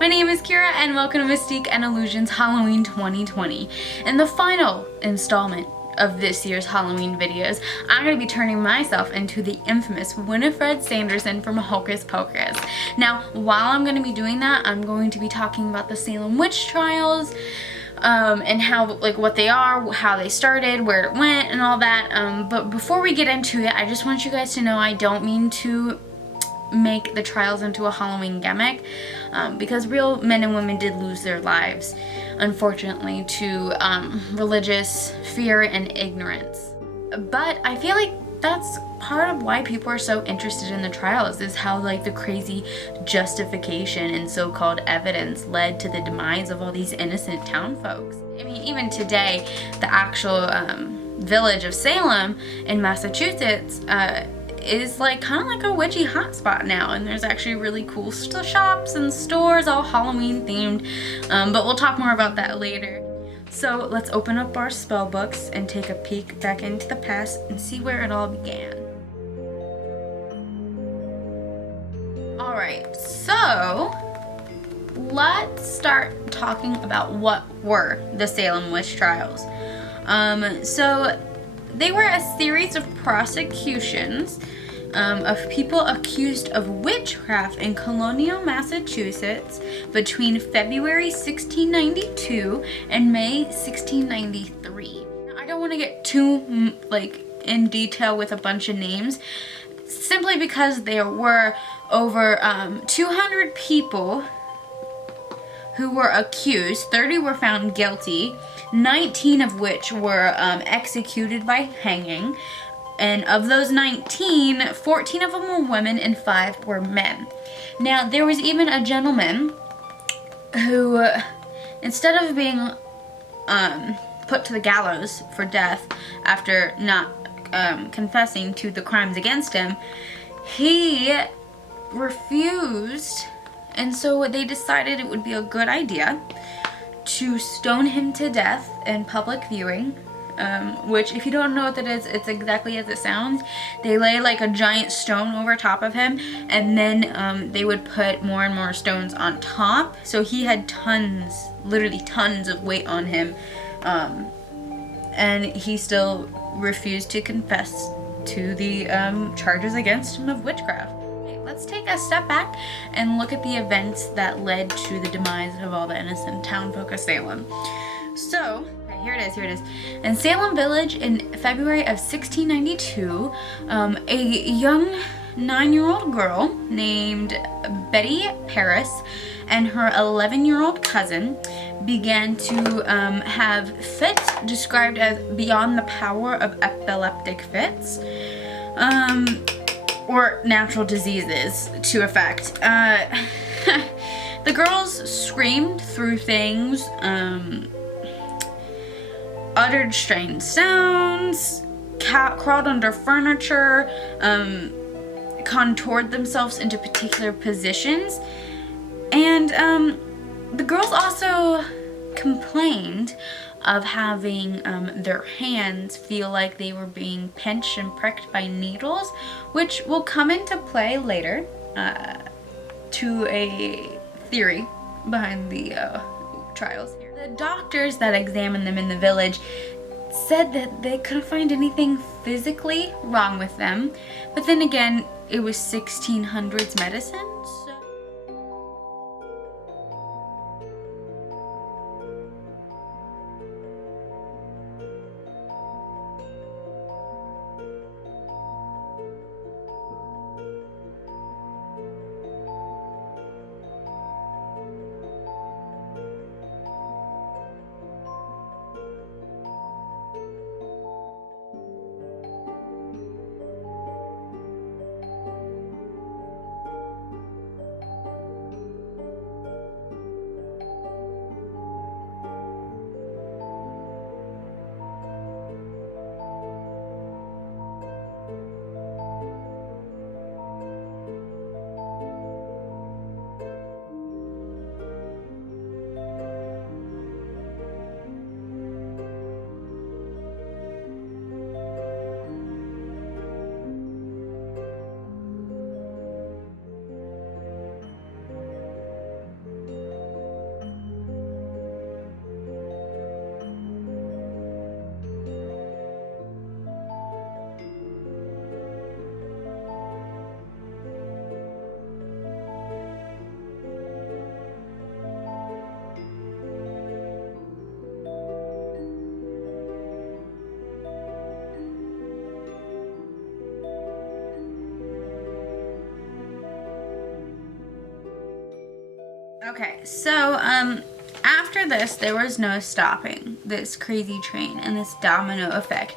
My name is Kira and welcome to Mystique and Illusions Halloween 2020. In the final installment of this year's Halloween videos, I'm going to be turning myself into the infamous Winifred Sanderson from Hocus Pocus. Now, while I'm going to be doing that, I'm going to be talking about the Salem witch trials, and how, what they are, how they started, where it went, and all that. But before we get into it, I just want you guys to know I don't mean to make the trials into a Halloween gimmick, because real men and women did lose their lives, unfortunately, to religious fear and ignorance. But I feel like that's part of why people are so interested in the trials, is how the crazy justification and so-called evidence led to the demise of all these innocent town folks. I mean, even today, the actual village of Salem in Massachusetts is kind of like a witchy hotspot now, and there's actually really cool shops and stores all Halloween themed, but we'll talk more about that later. So let's open up our spell books and take a peek back into the past and see where it all began. Alright, so let's start talking about what were the Salem witch trials. So they were a series of prosecutions of people accused of witchcraft in colonial Massachusetts between February 1692 and May 1693. Now, I don't want to get too in detail with a bunch of names, simply because there were over 200 people who were accused. 30 were found guilty, 19 of which were executed by hanging. And of those 19, 14 of them were women and 5 were men. Now, there was even a gentleman who, instead of being put to the gallows for death after not confessing to the crimes against him, he refused. And so they decided it would be a good idea to stone him to death in public viewing. Which, if you don't know what that is, it's exactly as it sounds. They lay a giant stone over top of him, and then they would put more and more stones on top. So he had tons, literally tons of weight on him, and he still refused to confess to the charges against him of witchcraft. Okay, let's take a step back and look at the events that led to the demise of all the innocent townfolk of Salem. So, here it is. In Salem Village in February of 1692, a young 9-year-old girl named Betty Paris and her 11-year-old cousin began to have fits described as beyond the power of epileptic fits, or natural diseases to affect. The girls screamed through things, uttered strange sounds, crawled under furniture, contoured themselves into particular positions, and the girls also complained of having their hands feel like they were being pinched and pricked by needles, which will come into play later to a theory behind the trials. The doctors that examined them in the village said that they couldn't find anything physically wrong with them, but then again, it was 1600s medicine, so Okay, so after this, there was no stopping this crazy train and this domino effect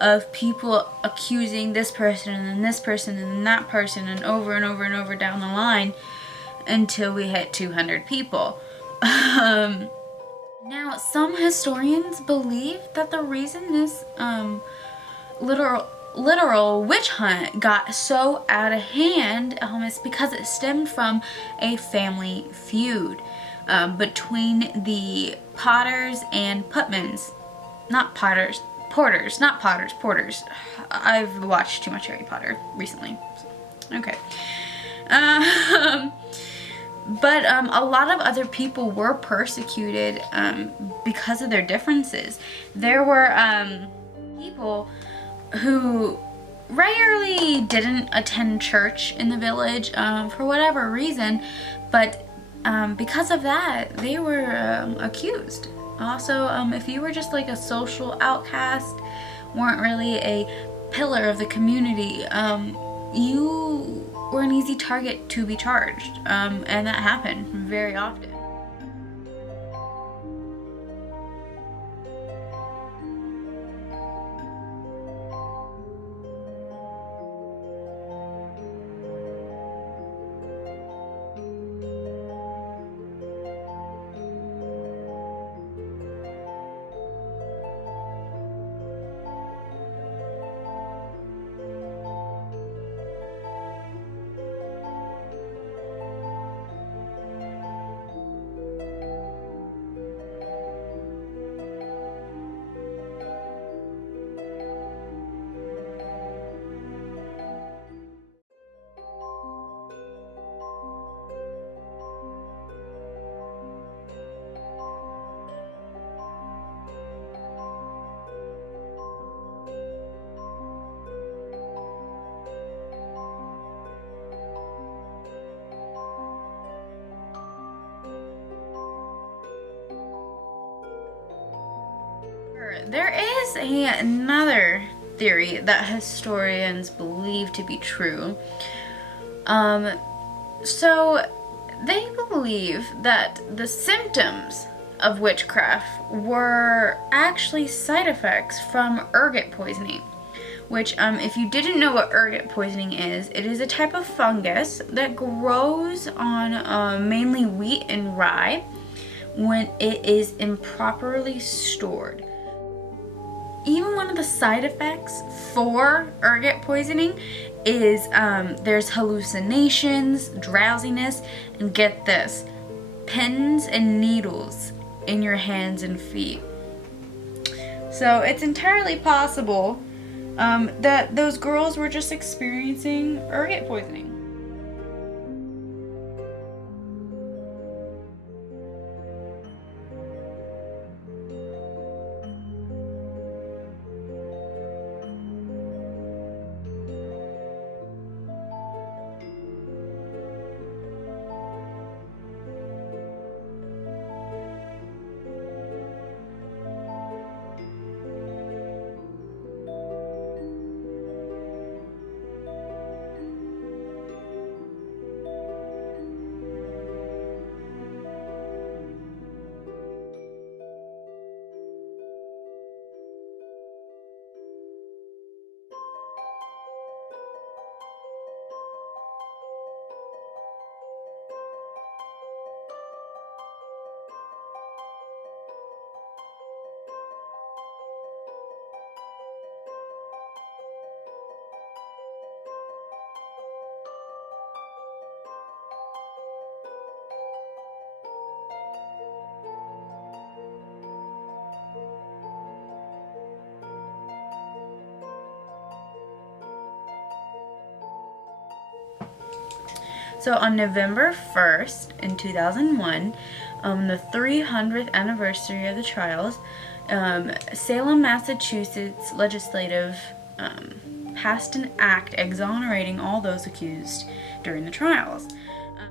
of people accusing this person and then this person and then that person and over and over and over down the line until we hit 200 people. Now, some historians believe that the reason this literal witch hunt got so out of hand is because it stemmed from a family feud between the Potters and Putmans. Porters. I've watched too much Harry Potter recently. Okay. But a lot of other people were persecuted because of their differences. There were people who regularly didn't attend church in the village for whatever reason, but because of that, they were accused. Also, if you were just like a social outcast, weren't really a pillar of the community, you were an easy target to be charged, and that happened very often. There is another theory that historians believe to be true. So they believe that the symptoms of witchcraft were actually side effects from ergot poisoning, which if you didn't know what ergot poisoning is, it is a type of fungus that grows on mainly wheat and rye when it is improperly stored. Even one of the side effects for ergot poisoning is there's hallucinations, drowsiness, and get this, pins and needles in your hands and feet. So it's entirely possible that those girls were just experiencing ergot poisoning. So on November 1st in 2001, the 300th anniversary of the trials, Salem, Massachusetts legislative passed an act exonerating all those accused during the trials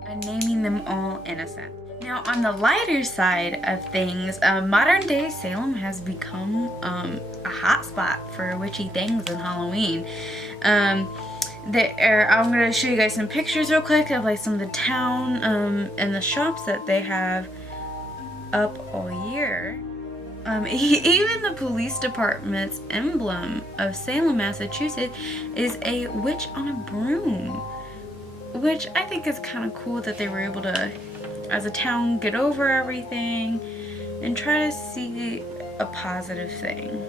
and naming them all innocent. Now, on the lighter side of things, modern day Salem has become a hotspot for witchy things and Halloween. I'm gonna show you guys some pictures real quick of like some of the town and the shops that they have up all year. Even the police department's emblem of Salem, Massachusetts is a witch on a broom, which I think is kind of cool that they were able to, as a town, get over everything and try to see a positive thing.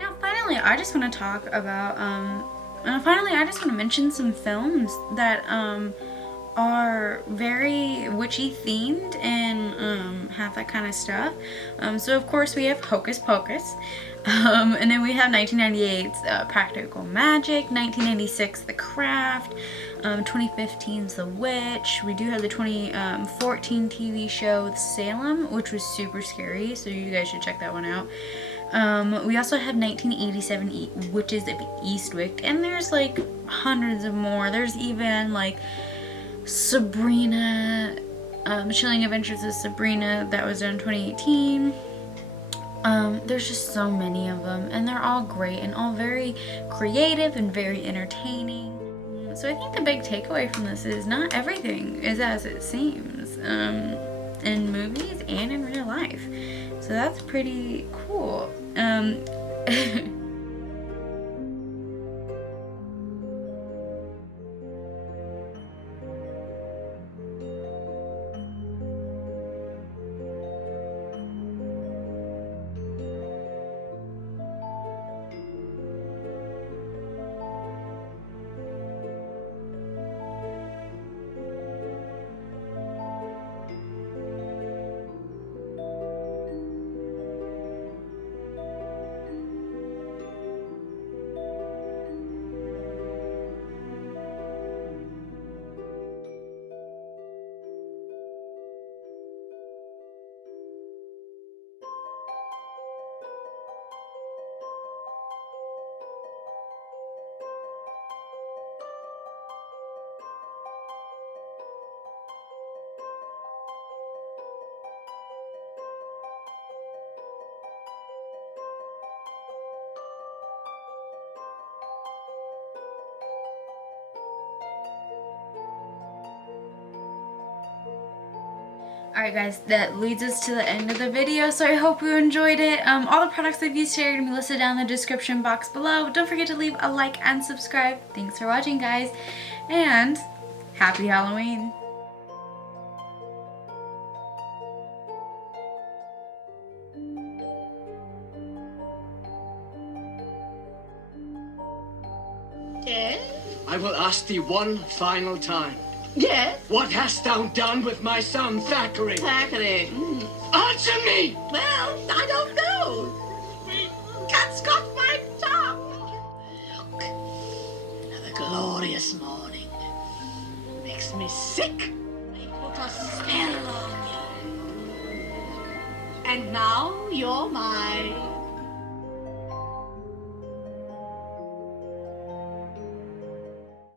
Now, finally, I just want to talk about, I just want to mention some films that are very witchy themed and have that kind of stuff. So, of course, we have Hocus Pocus, and then we have 1998's Practical Magic, 1996's The Craft, 2015's The Witch. We do have the 2014 TV show Salem, which was super scary, so you guys should check that one out. We also have 1987 Witches of Eastwick, and there's like hundreds of more. There's even like Sabrina, Chilling Adventures of Sabrina, that was done in 2018. There's just so many of them, and they're all great and all very creative and very entertaining. So I think the big takeaway from this is not everything is as it seems, in movies and in real life. So that's pretty cool. Alright guys, that leads us to the end of the video, so I hope you enjoyed it. All the products I've used here are going to be listed down in the description box below. Don't forget to leave a like and subscribe. Thanks for watching, guys, and happy Halloween! Yes? I will ask thee one final time. Yes? What hast thou done with my son, Thackeray? Thackeray. Answer me! Well, I don't know. Cat's got my tongue. Look, another glorious morning. Makes me sick. They put a spell on you. And now you're mine.